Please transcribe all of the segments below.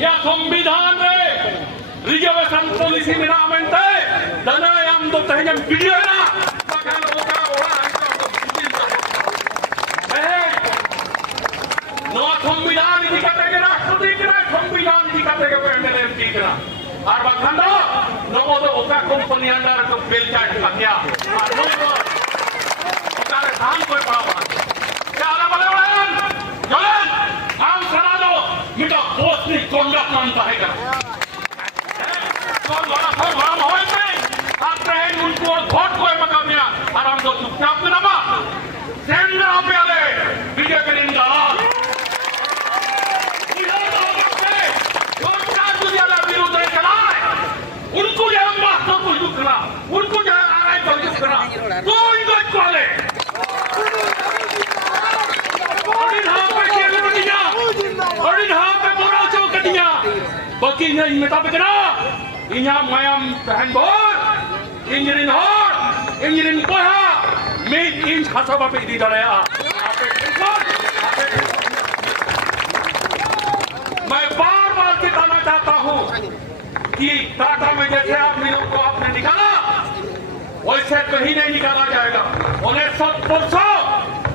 या संविधान रे रिजर्वेशन पॉलिसी मेरा मेंटे दना याम दो तहजम वीडियो ना बाकान ओका ओला नो संविधान इदी कते के राष्ट्रपति के संविधान इदी कते के एमएलए की करा और बाकान दो नो दो ओका कंपनी अंदर को बिल चार्ट कन्या और नो ओका रे धान कोई पड़ा क्या आला बले जलन हम सना दो मिटा पोस्ट नहीं कांग्रेस मानता है का कौन बड़ा माहौल में आप रहे उनको वोट को मका दिया और हम तो चुपचाप में नमा सेंडर पे आले बीजेपी ने निकाला उनको जो हम मास्टर को युद्ध करा उनको जो आरआई को युद्ध करा तो इनको खोले और इन हाथ पे केले बनिया और इन हाथ पे बोरा चौकटिया बाकी नहीं मिटा बिकना इन्हें मायाम पहन बोल इंजरिन कोहा मेट इंच खासा बापे दी डराया मैं बार दिखाना चाहता हूँ कि टाटा में जैसे आदमियों को आपने निकाला वैसे कहीं नहीं निकाला जाएगा 1900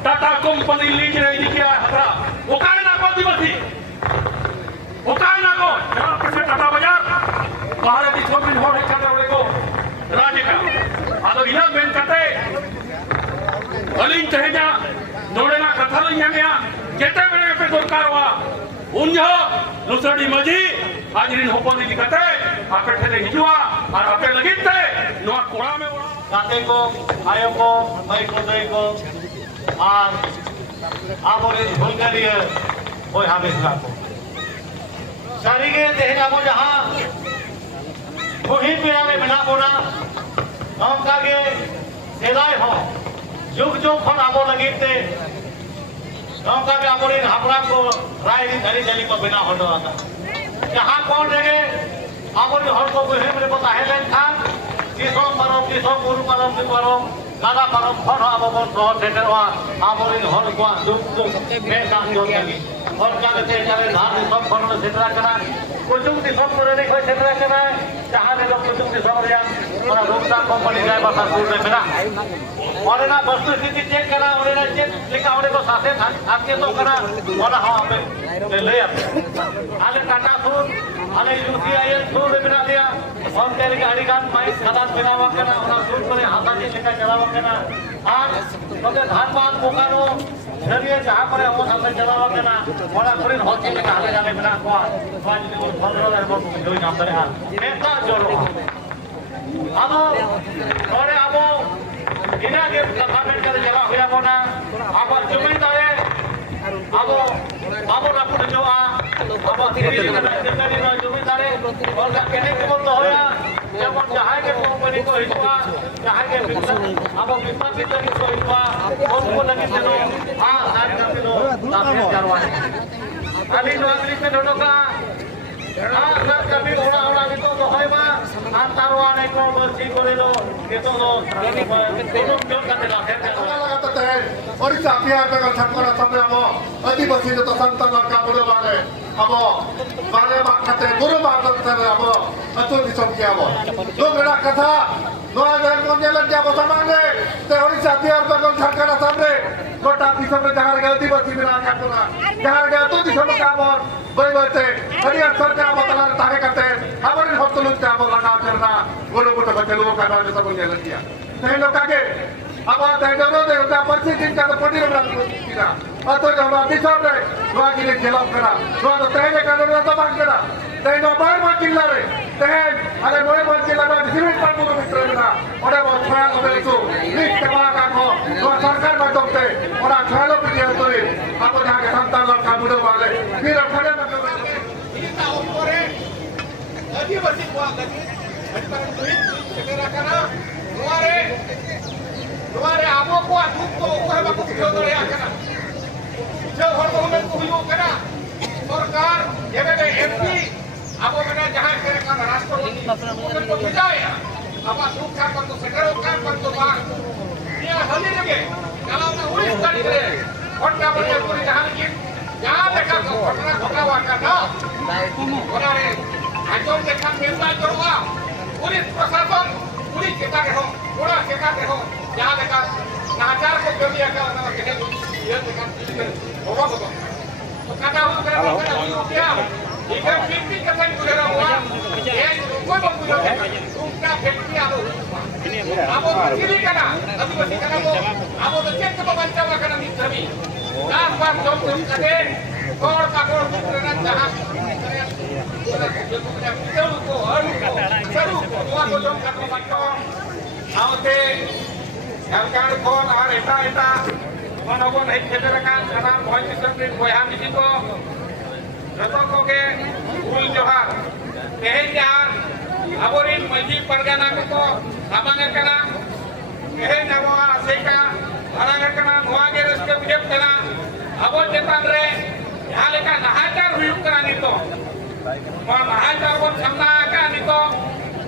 टाटा कंपनी लीज नहीं किया है वो काय ना को दिवसी वो काय ना को जहाँ पे टाटा बाजार बाहर भी छोड़ हो नहीं करने वाले को राज्य का आलो इलाज में करते अलिंग चहेजा नोड़ेना कथा नहीं है क्या जेते बड़े पे सरकार हुआ उन्हें लुसड़ी मजी आज इन होपो नहीं दिखाते आपे ठेले हिजुआ और आपे लगिते नोआ कोड़ा में काते को आयो को भाई को दे को और आप और बुल्गारिया वो हमें को सारी के देहना को जहाँ वही पेड़ा में बना बोना हम का के सेदाय हो जुग फल आबो लगिते हम का के आबो इन हापड़ा को राय धरी जली को बिना होटो आता जहाँ कौन रहे आबोर हर को हे मेरे पता है लेन था किसों गुरु परम की परम नाना परम फर आबोर रोड देते हुआ आबोर हर को जुग में काम जोड़ लगी और क्या कहते हैं चाहे धान सब फल में सेटरा करा कुछ भी सब करे नहीं कोई सेटरा करा जहाँ ले लोग कुछ भी सब रिया और रोकता कंपनी जाए बस दूर में मेरा और ना वस्तु स्थिति चेक करा और ना चेक लिखा होने को साथे आपके तो करा और हाँ हमें ले आले टाटा सूर आले यूसीआईएल सूर बना दिया और तेरे गाड़ी का माइक खदान बनावा करना और सूर पर हाथा जी लेकर चलावा करना आज मतलब धान पान बोकारो जरिए जहाँ पर हम हमने चलावा करना और पूरी होती है कहाँ जाने बिना को आज जो फल रहा है वो जो नाम दे हां ऐसा जोड़ो अब और अब इना के गवर्नमेंट का जवाब हुआ बोना अब जमींदार अब रापुर जो अब जमींदार और कहने के बोल तो होया जब चाहे के कंपनी को हिस्सा चाहे के अब विश्वास की को हिस्सा उनको लगे चलो हां सारे का लो ताकि करवाने अभी जो अगली से दोनों का हां सर कभी होना भी तो होएगा अंतरवा नहीं को बसी करे लो ये तो दोनों क्यों करने लगे लगाते हैं और इस अभियान का छक्का समय हम आदिवासी जो संतान का बुरे वाले अब वाले बात गुरु बात करते अब अतुल दिसम किया वो लोग बड़ा कथा नोआ जन को जेल क्या बता मांगे ते और इस अभियान का छक्का सामने कोटा दिसम में जहां गलती बसी में ना करना जहां गया तो दिसम का और बई बचे हरियाणा सरकार बतला ताके करते हमारे होटल क्या बोल लगा करना गुरु को बच्चे लोगों का नाम सब जेल किया ते लोग के अब तेजरो दे उता परिस्थिति का पड़ी रहा किना अतो जो हम दिसम रे नोआ की ने खिलाफ करा नोआ तो तेजे का नो तो बात करा तेनो बार बार किल्ला रे तेन अरे नोए बार किल्ला नो सिविल पर को मित्र ना ओडे बहुत छया होबे तो निक तबा का को नोआ सरकार में तोते ओडा छालो पिया तो अब जाके संतान लोग का मुडो वाले फिर खड़े मतलब इनका ऊपर आदिवासी को लगी अधिकार तो सेरा करा तुम्हारे आबो को अधूप को ऊपर बाको क्यों तो रे आकना जो हर गवर्नमेंट को हुई करा सरकार ये बे एमपी आबो मैंने जहां से का राष्ट्रपति को बिताया अब अधूप का को सेकरो का को बा ये हली लगे कलाव ना उड़ी स्टडी करे और क्या बोले पूरी जहां की जहाँ देखा तो घटना घटावा करना ओनारे आजम देखा निर्णय करूँगा पुलिस प्रशासन पुलिस चेता रहो थोड़ा चेता रहो जहाँ देखा नाचार को कमी आकर ना कहने दो ये देखा होगा होगा तो कटा हुआ करा हुआ क्या इधर फिफ्टी कपन गुजरा हुआ ये कोई बात नहीं तुमका फैक्ट्री आलो अब वो किरी करना अभी बस करना वो अब वो चेक को बंचावा करना नहीं सभी लास्ट बार जब तुम कटे कौन का कौन करना जहाँ चलो को हर को चलो वो तो जब कटो बंचो आवते सरकार कौन और ऐसा मनोबल है क्षेत्र का सलाम भोज सिस्टम बोया मिली को रतों के फूल जोहार कहे जहार अबोरिन मजी परगना को हमारे कना कहे नवा सेका हमारे कना नुआगे रस्ते बुझेप कना अबो चेतान रे यहाँ लेका नहाचार हुई कना नितो और नहाचार को सामना का नितो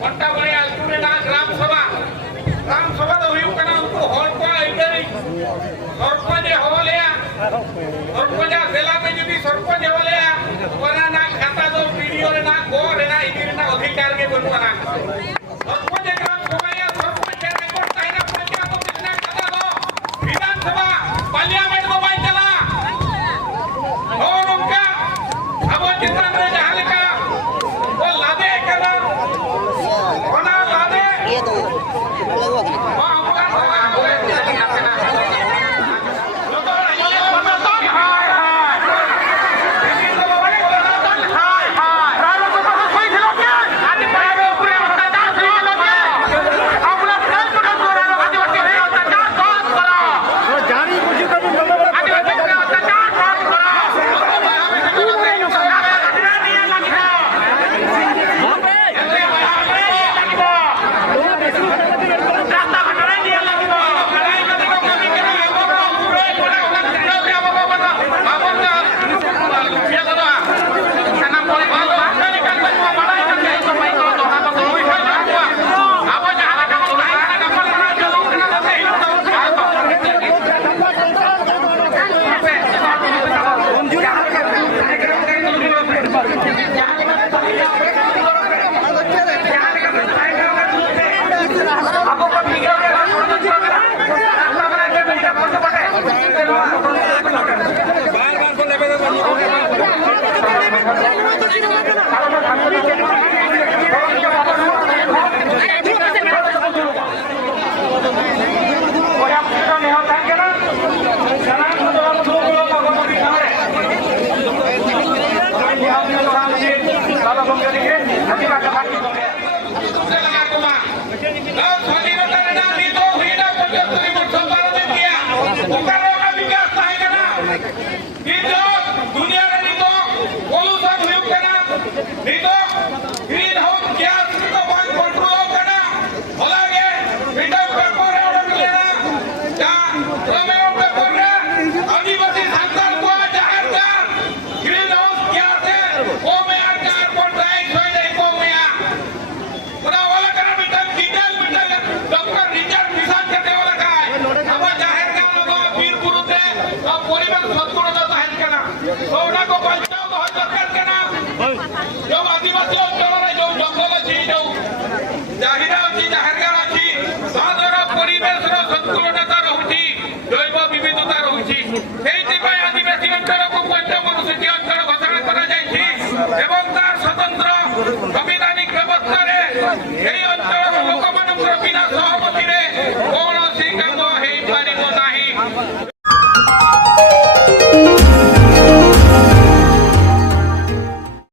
वंटा बड़े आलतुरे ना ग्राम सभा तो हुई कना उनको हॉल को इधर सरपंच हो लिया सरपंच जिला में जो भी सरपंच हो लिया वरना ना खाता दो वीडियो रे ना गो रे ना इधर ना अधिकार के बनवा ना सरपंच ग्राम सभा या सरपंच के रिपोर्ट ताइना पंचायत को कितना खाता दो विधानसभा पार्लियामेंट को बाई चला और उनका अब चिंता